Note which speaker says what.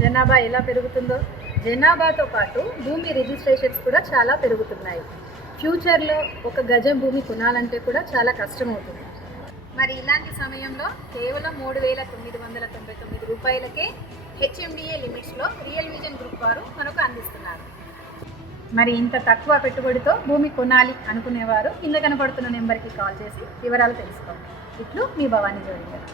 Speaker 1: జనాభా ఎలా పెరుగుతుందో. జనాభాతో పాటు భూమి రిజిస్ట్రేషన్స్ కూడా చాలా పెరుగుతున్నాయి. ఫ్యూచర్లో ఒక గజం భూమి కొనాలంటే కూడా చాలా కష్టమవుతుంది. మరి ఇలాంటి సమయంలో కేవలం మూడు వేల తొమ్మిది వందల తొంభై తొమ్మిది రూపాయలకే హెచ్ఎండిఏ లిమిట్స్లో రియల్ విజన్ గ్రూప్ వారు మనకు అందిస్తున్నారు. మరి ఇంత తక్కువ పెట్టుబడితో భూమి కొనాలి అనుకునేవారు కింద కనపడుతున్న నెంబర్కి కాల్ చేసి వివరాలు తెలుసుకోండి. ఇట్లు మీ భవానీ జోడించారు.